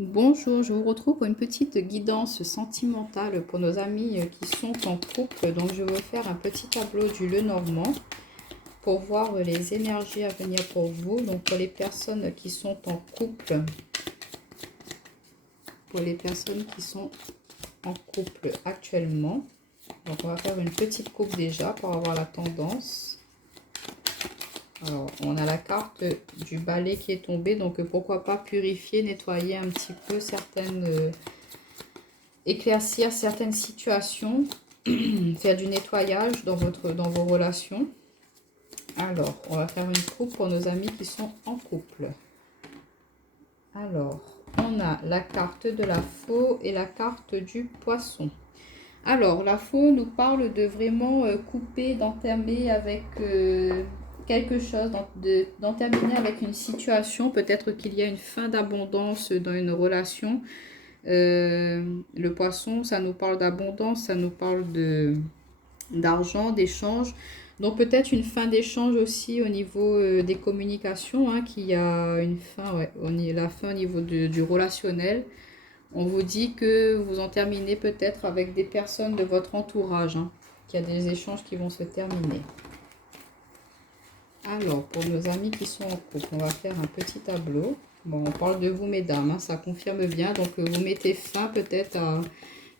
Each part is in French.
Bonjour, je vous retrouve pour une petite guidance sentimentale pour nos amis qui sont en couple. Donc, je vais faire un petit tableau du Lenormand pour voir les énergies à venir pour vous. Donc, pour les personnes qui sont en couple, actuellement. Donc, on va faire une petite coupe déjà pour avoir la tendance. Alors, on a la carte du balai qui est tombée. Donc, pourquoi pas purifier, nettoyer un petit peu certaines... éclaircir certaines situations, faire du nettoyage dans vos relations. Alors, on va faire une coupe pour nos amis qui sont en couple. Alors, on a la carte de la faux et la carte du poisson. Alors, la faux nous parle de vraiment couper, d'entamer avec quelque chose, d'en terminer avec une situation. Peut-être qu'il y a une fin d'abondance dans une relation. Le poisson, ça nous parle d'abondance, ça nous parle d'argent, d'échange. Donc peut-être une fin d'échange aussi au niveau des communications, hein, qu'il y a une fin, ouais, la fin au niveau du relationnel. On vous dit que vous en terminez peut-être avec des personnes de votre entourage, hein, qu'il y a des échanges qui vont se terminer. Alors, pour nos amis qui sont en couple, on va faire un petit tableau. Bon, on parle de vous, mesdames, hein, ça confirme bien. Donc, vous mettez fin peut-être à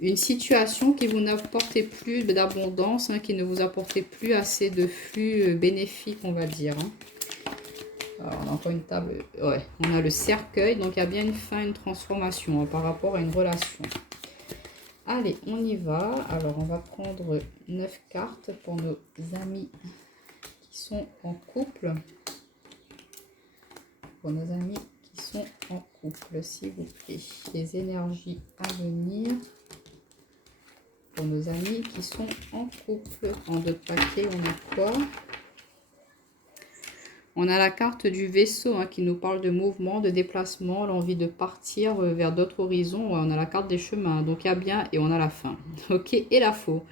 une situation qui vous n'apportait plus d'abondance, hein, qui ne vous apportait plus assez de flux bénéfiques, on va dire. Hein. Alors, on a encore une table. Ouais, on a le cercueil. Donc, il y a bien une fin, une transformation, hein, par rapport à une relation. Allez, on y va. Alors, on va prendre 9 cartes pour nos amis qui sont en couple. Pour nos amis qui sont en couple, s'il vous plaît. Les énergies à venir pour nos amis qui sont en couple. En 2 paquets, on a quoi? On a la carte du vaisseau, hein, qui nous parle de mouvement, de déplacement, l'envie de partir vers d'autres horizons. Ouais, on a la carte des chemins, donc il y a bien et on a la fin. Ok, et la faux.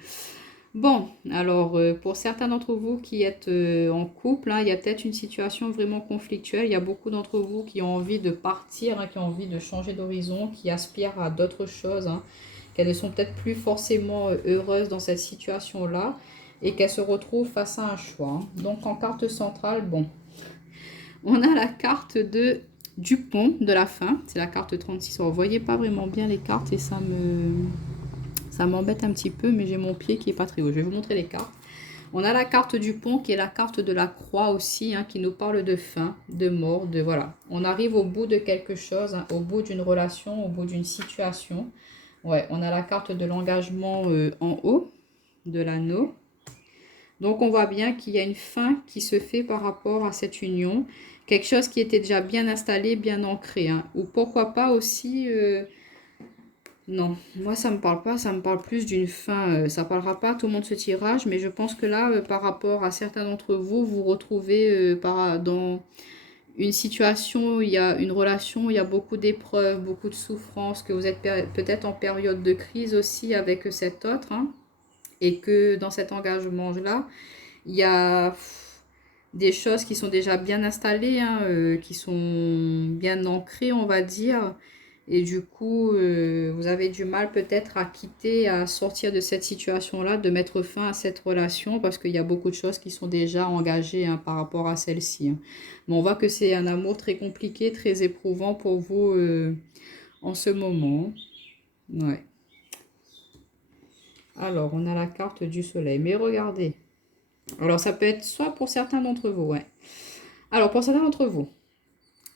Bon, alors pour certains d'entre vous qui êtes en couple, hein, il y a peut-être une situation vraiment conflictuelle. Il y a beaucoup d'entre vous qui ont envie de partir, hein, qui ont envie de changer d'horizon, qui aspirent à d'autres choses, hein, qu'elles ne sont peut-être plus forcément heureuses dans cette situation-là et qu'elles se retrouvent face à un choix. Hein. Donc en carte centrale, bon, on a la carte du pont de la fin. C'est la carte 36. Vous ne voyez pas vraiment bien les cartes et ça m'embête un petit peu, mais j'ai mon pied qui est pas très haut. Je vais vous montrer les cartes. On a la carte du pont qui est la carte de la croix aussi, hein, qui nous parle de fin, de mort, de voilà. On arrive au bout de quelque chose, hein, au bout d'une relation, au bout d'une situation. Ouais, on a la carte de l'engagement en haut, de l'anneau. Donc on voit bien qu'il y a une fin qui se fait par rapport à cette union. Quelque chose qui était déjà bien installé, bien ancré. Hein. Ou pourquoi pas aussi... non, moi ça me parle pas, ça me parle plus d'une fin. Ça parlera pas à tout le monde ce tirage, mais je pense que là, par rapport à certains d'entre vous, vous retrouvez dans une situation où il y a une relation, où il y a beaucoup d'épreuves, beaucoup de souffrances, que vous êtes peut-être en période de crise aussi avec cet autre, hein, et que dans cet engagement-là, il y a des choses qui sont déjà bien installées, hein, qui sont bien ancrées, on va dire. Et du coup, vous avez du mal peut-être à quitter, à sortir de cette situation-là, de mettre fin à cette relation, parce qu'il y a beaucoup de choses qui sont déjà engagées, hein, par rapport à celle-ci. Hein. Mais on voit que c'est un amour très compliqué, très éprouvant pour vous en ce moment. Ouais. Alors, on a la carte du soleil. Mais regardez. Alors, ça peut être soit pour certains d'entre vous, ouais. Alors, pour certains d'entre vous,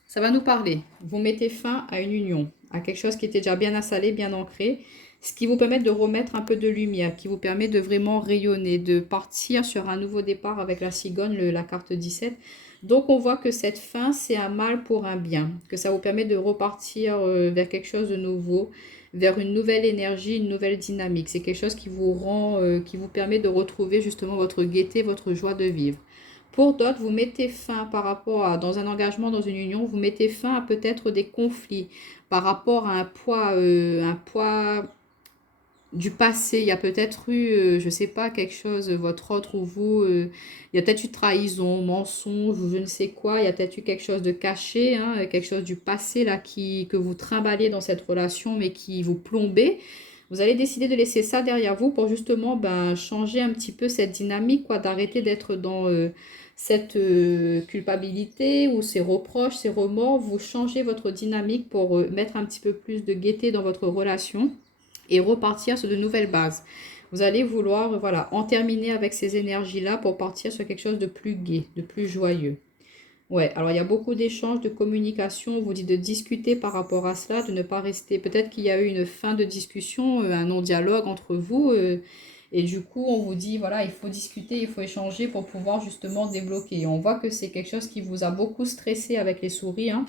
ça va nous parler. Vous mettez fin à une union, à quelque chose qui était déjà bien installé, bien ancré, ce qui vous permet de remettre un peu de lumière, qui vous permet de vraiment rayonner, de partir sur un nouveau départ avec la cigogne, la carte 17. Donc, on voit que cette fin, c'est un mal pour un bien, que ça vous permet de repartir vers quelque chose de nouveau, vers une nouvelle énergie, une nouvelle dynamique. C'est quelque chose qui vous rend, qui vous permet de retrouver justement votre gaieté, votre joie de vivre. Pour d'autres, vous mettez fin par rapport à, dans un engagement, dans une union, vous mettez fin à peut-être des conflits par rapport à un poids du passé. Il y a peut-être eu, je ne sais pas, quelque chose, votre autre ou vous, il y a peut-être eu trahison, mensonge ou je ne sais quoi. Il y a peut-être eu quelque chose de caché, hein, quelque chose du passé là que vous trimballez dans cette relation mais qui vous plombez. Vous allez décider de laisser ça derrière vous pour justement ben, changer un petit peu cette dynamique, quoi, d'arrêter d'être dans cette culpabilité ou ces reproches, ces remords. Vous changez votre dynamique pour mettre un petit peu plus de gaieté dans votre relation et repartir sur de nouvelles bases. Vous allez vouloir voilà, en terminer avec ces énergies-là pour partir sur quelque chose de plus gai, de plus joyeux. Ouais, alors il y a beaucoup d'échanges, de communication. On vous dit de discuter par rapport à cela, de ne pas rester. Peut-être qu'il y a eu une fin de discussion, un non-dialogue entre vous. Et du coup, on vous dit, voilà, il faut discuter, il faut échanger pour pouvoir justement débloquer. Et on voit que c'est quelque chose qui vous a beaucoup stressé avec les souris, hein.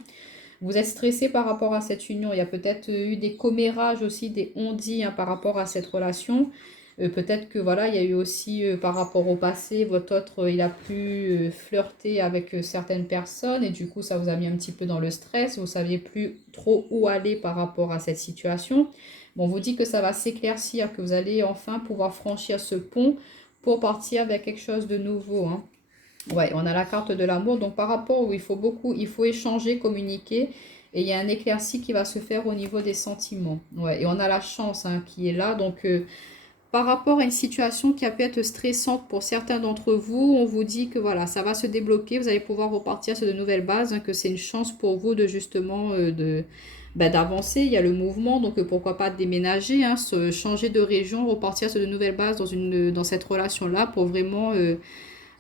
Vous êtes stressé par rapport à cette union. Il y a peut-être eu des commérages aussi, des on-dit hein, par rapport à cette relation. Peut-être que voilà, il y a eu aussi par rapport au passé, votre autre, il a pu flirter avec certaines personnes et du coup, ça vous a mis un petit peu dans le stress. Vous ne saviez plus trop où aller par rapport à cette situation. Bon, on vous dit que ça va s'éclaircir, que vous allez enfin pouvoir franchir ce pont pour partir vers quelque chose de nouveau, hein. Ouais, on a la carte de l'amour. Donc, par rapport où il faut échanger, communiquer. Et il y a un éclairci qui va se faire au niveau des sentiments. Ouais, et on a la chance hein, qui est là. Donc, par rapport à une situation qui a pu être stressante pour certains d'entre vous, on vous dit que voilà, ça va se débloquer. Vous allez pouvoir repartir sur de nouvelles bases. Hein, que c'est une chance pour vous de justement d'avancer. Il y a le mouvement. Donc, pourquoi pas déménager, hein, changer de région, repartir sur de nouvelles bases dans cette relation-là pour vraiment...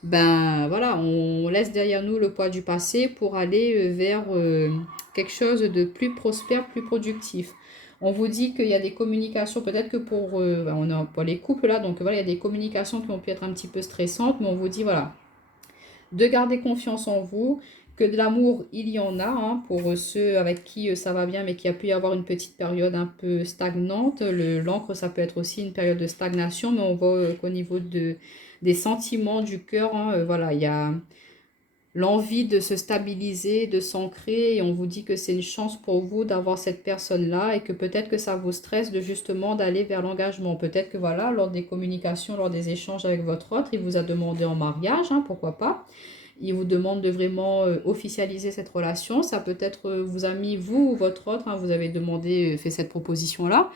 ben voilà, on laisse derrière nous le poids du passé pour aller vers quelque chose de plus prospère, plus productif. On vous dit qu'il y a des communications, peut-être que on a pour les couples là, donc voilà, il y a des communications qui ont pu être un petit peu stressantes, mais on vous dit voilà, de garder confiance en vous, que de l'amour, il y en a, hein, pour ceux avec qui ça va bien, mais qui a pu y avoir une petite période un peu stagnante. L'encre, ça peut être aussi une période de stagnation, mais on voit qu'au niveau des sentiments du cœur, hein, voilà, il y a l'envie de se stabiliser, de s'ancrer, et on vous dit que c'est une chance pour vous d'avoir cette personne-là, et que peut-être que ça vous stresse de justement d'aller vers l'engagement. Peut-être que voilà, lors des communications, lors des échanges avec votre autre, il vous a demandé en mariage, hein, pourquoi pas. Il vous demande de vraiment officialiser cette relation. Ça peut-être vous a mis, vous ou votre autre, hein, vous avez demandé, fait cette proposition-là.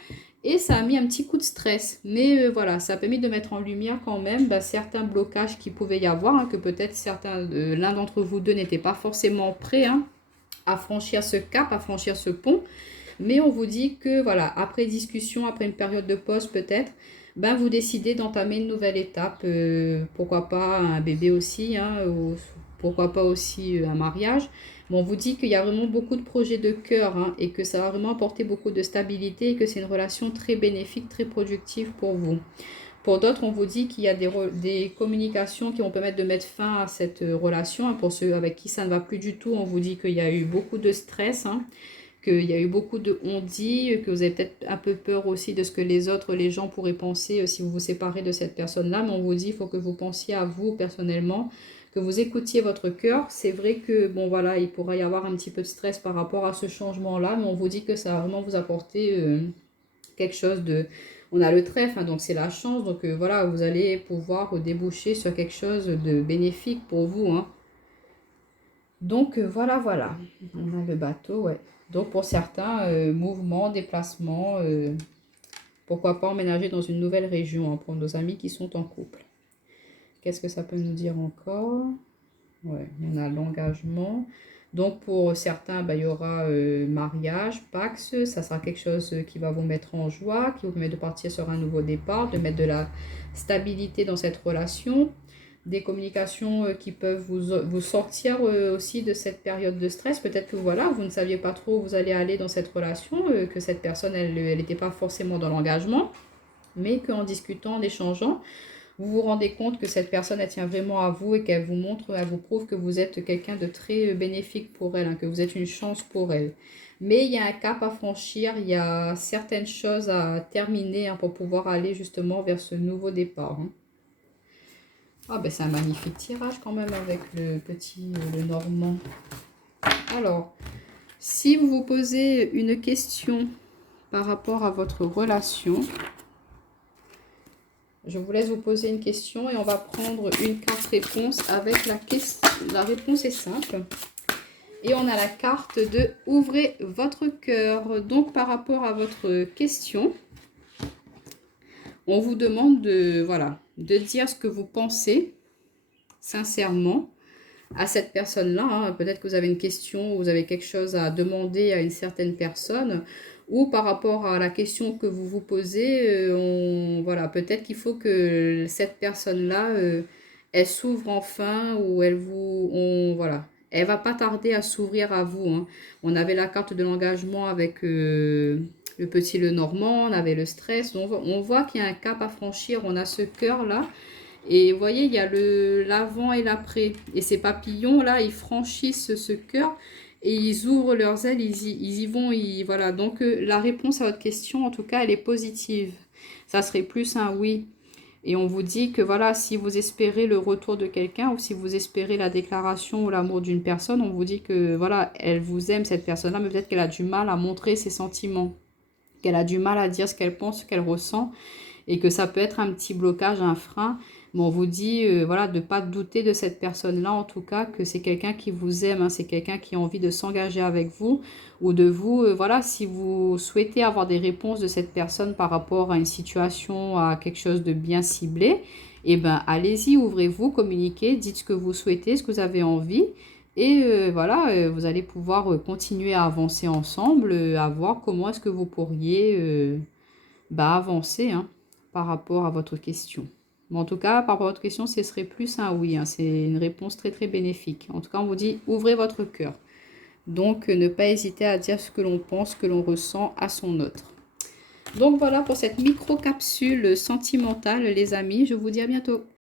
Et ça a mis un petit coup de stress. Mais voilà, ça a permis de mettre en lumière quand même bah, certains blocages qu'il pouvait y avoir. Hein, que peut-être l'un d'entre vous deux n'était pas forcément prêt hein, à franchir ce cap, à franchir ce pont. Mais on vous dit que voilà, après discussion, après une période de pause peut-être, ben vous décidez d'entamer une nouvelle étape. Pourquoi pas un bébé aussi, hein, ou pourquoi pas aussi un mariage. Mais on vous dit qu'il y a vraiment beaucoup de projets de cœur hein, et que ça va vraiment apporter beaucoup de stabilité et que c'est une relation très bénéfique, très productive pour vous. Pour d'autres, on vous dit qu'il y a des communications qui vont permettre de mettre fin à cette relation. Hein. Pour ceux avec qui ça ne va plus du tout, on vous dit qu'il y a eu beaucoup de stress. Hein, qu'il y a eu beaucoup de on-dit, que vous avez peut-être un peu peur aussi de ce que les gens pourraient penser si vous vous séparez de cette personne-là. Mais on vous dit, il faut que vous pensiez à vous personnellement, que vous écoutiez votre cœur. C'est vrai que, bon voilà, il pourrait y avoir un petit peu de stress par rapport à ce changement-là, mais on vous dit que ça va vraiment vous apporter quelque chose de... On a le trèfle, hein, donc c'est la chance. Donc voilà, vous allez pouvoir déboucher sur quelque chose de bénéfique pour vous, hein. Donc voilà, voilà. On a le bateau, ouais. Donc pour certains, mouvements, déplacements, pourquoi pas emménager dans une nouvelle région hein, pour nos amis qui sont en couple. Qu'est-ce que ça peut nous dire encore? Ouais, on a l'engagement. Donc pour certains, bah, il y aura mariage, Pax, ça sera quelque chose qui va vous mettre en joie, qui vous permet de partir sur un nouveau départ, de mettre de la stabilité dans cette relation. Des communications qui peuvent vous sortir aussi de cette période de stress. Peut-être que voilà, vous ne saviez pas trop où vous allez aller dans cette relation, que cette personne, elle n'était pas forcément dans l'engagement, mais qu'en discutant, en échangeant, vous vous rendez compte que cette personne, elle tient vraiment à vous et qu'elle vous montre, elle vous prouve que vous êtes quelqu'un de très bénéfique pour elle, hein, que vous êtes une chance pour elle. Mais il y a un cap à franchir, il y a certaines choses à terminer hein, pour pouvoir aller justement vers ce nouveau départ. Hein. Ah ben c'est un magnifique tirage quand même avec le normand. Alors, si vous vous posez une question par rapport à votre relation, Je vous laisse vous poser une question et on va prendre une carte réponse avec la réponse est simple. Et on a la carte de ouvrez votre cœur. Donc par rapport à votre question, on vous demande de, voilà, de dire ce que vous pensez sincèrement à cette personne-là. Hein. Peut-être que vous avez une question, vous avez quelque chose à demander à une certaine personne, ou par rapport à la question que vous vous posez, voilà, peut-être qu'il faut que cette personne-là, elle s'ouvre enfin, ou voilà, elle va pas tarder à s'ouvrir à vous. Hein. On avait la carte de l'engagement avec le petit Lenormand, on avait le stress, on voit qu'il y a un cap à franchir, on a ce cœur-là. Et vous voyez, il y a l'avant et l'après. Et ces papillons, là, ils franchissent ce cœur et ils ouvrent leurs ailes, ils y vont. Voilà. Donc, la réponse à votre question, en tout cas, elle est positive. Ça serait plus un oui. Et on vous dit que, voilà, si vous espérez le retour de quelqu'un ou si vous espérez la déclaration ou l'amour d'une personne, on vous dit que, voilà, elle vous aime, cette personne-là, mais peut-être qu'elle a du mal à montrer ses sentiments, qu'elle a du mal à dire ce qu'elle pense, ce qu'elle ressent, et que ça peut être un petit blocage, un frein. Mais on vous dit voilà, de ne pas douter de cette personne-là, en tout cas, que c'est quelqu'un qui vous aime, hein, c'est quelqu'un qui a envie de s'engager avec vous, ou de vous, voilà, si vous souhaitez avoir des réponses de cette personne par rapport à une situation, à quelque chose de bien ciblé, eh ben allez-y, ouvrez-vous, communiquez, dites ce que vous souhaitez, ce que vous avez envie. Et voilà, vous allez pouvoir continuer à avancer ensemble, à voir comment est-ce que vous pourriez avancer, hein, par rapport à votre question. Mais en tout cas, par rapport à votre question, ce serait plus un oui. Hein, c'est une réponse très très bénéfique. En tout cas, on vous dit ouvrez votre cœur. Donc, ne pas hésiter à dire ce que l'on pense, ce que l'on ressent à son autre. Donc voilà pour cette micro-capsule sentimentale, les amis. Je vous dis à bientôt.